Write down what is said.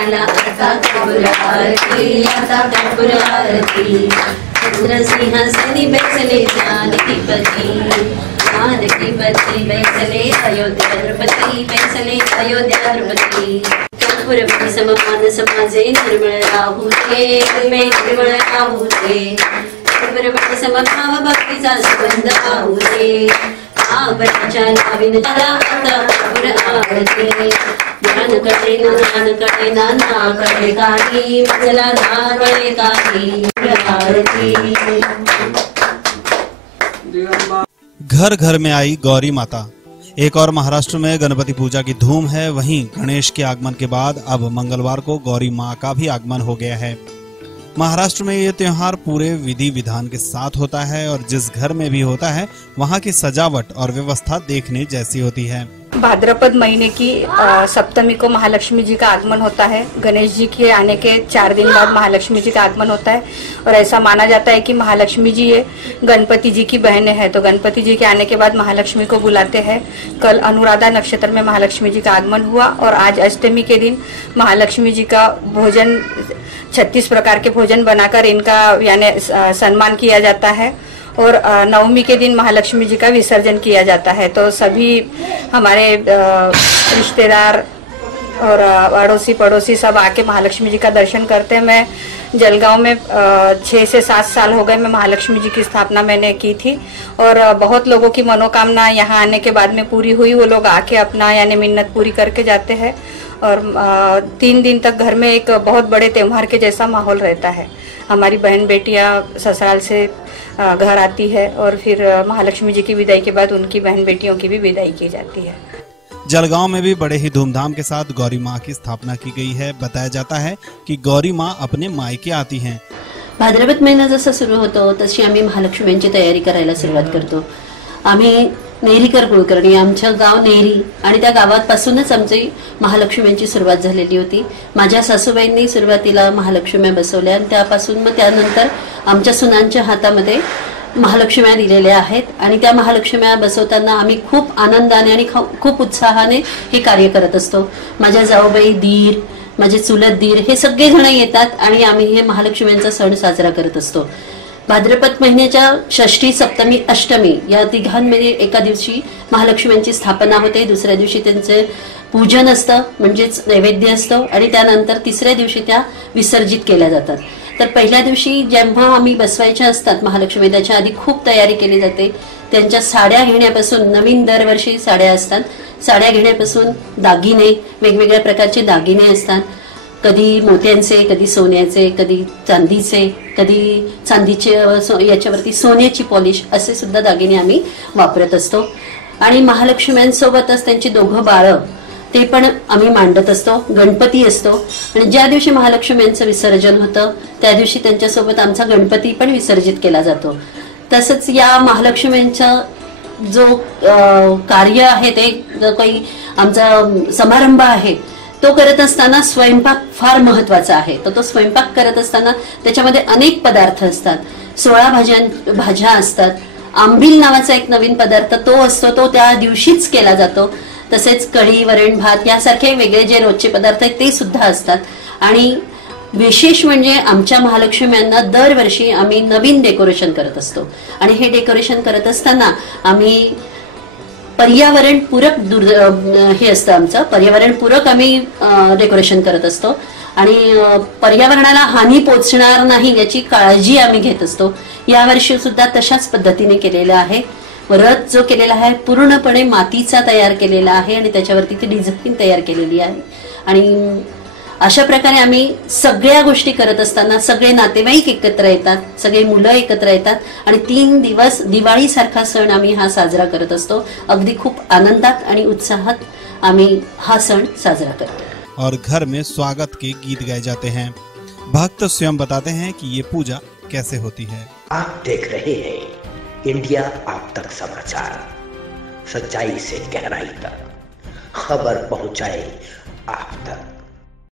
झाला आता कपूर आरती, आता कपूर आरती। चंद्रसिंहासनी बैसले जानकीपती, जानकीपती बैसले अयोध्या नृपती, बैसले अयोध्या नृपती। कर्पूरवती सममानस माझे निर्मळ राहू दे, निर्मळ राहू दे। कर्पूरवती समभाव भक्तीचा सुगंध राहू दे। आवडीच्या नाविन झाला आता कपूर आरती, ध्यान कळे ना ना कळे काही, मला ना कळे काही आरती। घर घर में आई गौरी माता। एक और महाराष्ट्र में गणपति पूजा की धूम है, वहीं गणेश के आगमन के बाद अब मंगलवार को गौरी माँ का भी आगमन हो गया है। महाराष्ट्र में ये त्योहार पूरे विधि विधान के साथ होता है और जिस घर में भी होता है वहाँ की सजावट और व्यवस्था देखने जैसी होती है। भाद्रपद महीने की सप्तमी को महालक्ष्मी जी का आगमन होता है। गणेश जी के आने के 4 दिन बाद महालक्ष्मी जी का आगमन होता है और ऐसा माना जाता है कि महालक्ष्मी जी ये गणपति जी की बहनें हैं, तो गणपति जी के आने के बाद महालक्ष्मी को बुलाते हैं। कल अनुराधा नक्षत्र में महालक्ष्मी जी का आगमन हुआ और आज अष्टमी के दिन महालक्ष्मी जी का भोजन 36 प्रकार के भोजन बनाकर इनका यानी सम्मान किया जाता है और नवमी के दिन महालक्ष्मी जी का विसर्जन किया जाता है। तो सभी हमारे रिश्तेदार और अड़ोसी पड़ोसी सब आके महालक्ष्मी जी का दर्शन करते हैं। मैं जलगांव में 6 से 7 साल हो गए मैं महालक्ष्मी जी की स्थापना मैंने की थी और बहुत लोगों की मनोकामना यहाँ आने के बाद में पूरी हुई। वो लोग आके अपना यानी मिन्नत पूरी करके जाते हैं और 3 दिन तक घर में एक बहुत बड़े त्योहार के जैसा माहौल रहता है। हमारी बहन बेटियां ससुराल से घर आती है और फिर महालक्ष्मी जी की विदाई के बाद उनकी बहन बेटियों की भी विदाई की जाती है। जलगांव में भी बड़े ही धूमधाम के साथ गौरी माँ की स्थापना की गई है। बताया जाता है कि गौरी माँ अपने मायके आती हैं। भाद्रपद महिना जसा सुरू होतो तशी आम्ही महालक्ष्मींची तयारी करायला सुरुवात करतो। आम्ही नेरीकर कुलकर्णी, आमचं गाव नेरी आणि त्या गावापासूनच आमची महालक्ष्मींची सुरुवात झालेली होती। माझ्या सासूबाईंनी सुरुवातीला महालक्ष्म्या बसवल्या आणि त्यापासून मग त्यानंतर आमच्या सुनांच्या हातामध्ये महालक्ष्म्या दिलेल्या आहेत आणि त्या महालक्ष्म्या बसवताना आम्ही खूप आनंदाने आणि खूप उत्साहाने हे कार्य करत असतो। माझ्या जाऊबाई, दीर, माझे चुलत दीर हे सगळे जण येतात आणि आम्ही हे महालक्ष्म्यांचा सण साजरा करत असतो। भाद्रपद महिन्याच्या षष्ठी, सप्तमी, अष्टमी या तिघांमध्ये एका दिवशी महालक्ष्म्यांची स्थापना होते, दुसऱ्या दिवशी त्यांचे पूजन असतं म्हणजेच नैवेद्य असतो आणि त्यानंतर तिसऱ्या दिवशी त्या विसर्जित केल्या जातात। तर पहिल्या दिवशी जेव्हा आम्ही बसवायच्या असतात महालक्ष्मी त्याच्या आधी खूप तयारी केली जाते। त्यांच्या साड्या घेण्यापासून, नवीन दरवर्षी साड्या असतात, साड्या घेण्यापासून दागिने, वेगवेगळ्या प्रकारचे दागिने असतात, कधी मोत्यांचे, कधी सोन्याचे, कधी चांदीचे, कधी चांदीचे याच्यावरती सोन्याची पॉलिश असे सुद्धा दागिने आम्ही वापरत असतो। आणि महालक्ष्म्यांसोबतच त्यांची 2 बाळं ते पण आम्ही मांडत असतो। गणपती असतो आणि ज्या दिवशी महालक्ष्म्यांचं विसर्जन होतं त्या दिवशी त्यांच्यासोबत आमचा गणपती पण विसर्जित केला जातो। तसंच या महालक्ष्म्यांचा जो कार्य आहे ते जो काही आमचा समारंभ आहे तो करत असताना स्वयंपाक फार महत्वाचा आहे। तो स्वयंपाक करत असताना त्याच्यामध्ये अनेक पदार्थ असतात, 16 भाज्या असतात, आंबील नावाचा एक नवीन पदार्थ तो असतो, तो त्या दिवशीच केला जातो। तसेच कढी, वरण, भात यासारखे वेगळे जे रोजचे पदार्थ आहेत ते सुद्धा असतात। आणि विशेष म्हणजे आमच्या महालक्ष्म्यांना दरवर्षी आम्ही नवीन डेकोरेशन करत असतो आणि हे डेकोरेशन करत असताना आम्ही पर्यावरण पूरक हे असतं, आमचं पर्यावरण पूरक आम्ही डेकोरेशन करत असतो आणि पर्यावरणाला हानी पोचणार नाही याची काळजी आम्ही घेत असतो। यावर्षी सुद्धा तशाच पद्धतीने केलेला आहे। रथ जो केलेला आहे पूर्णपणे मातीचा तयार केलेला आहे आणि त्याच्यावरती ती डिझाईन तयार केलेली आहे आणि अशा प्रकारे आम्ही सगळ्या गोष्टी करत असताना सगळे नातेवाईक एकत्र येतात, सगळे मुलं एकत्र येतात आणि 3 दिवस दिवाळी सारखा सण आम्ही हा साजरा करत असतो। अगदी खूप आनंदात आणि उत्साहात आम्ही हा सण साजरा करतो। और घर में स्वागत के गीत गाए जाते हैं। भक्त स्वयं बताते हैं कि ये पूजा कैसे होती है। आप देख रहे हैं इंडिया आप तक समाचार, सच्चाई से गहराई तक खबर पहुंचाए आप तक।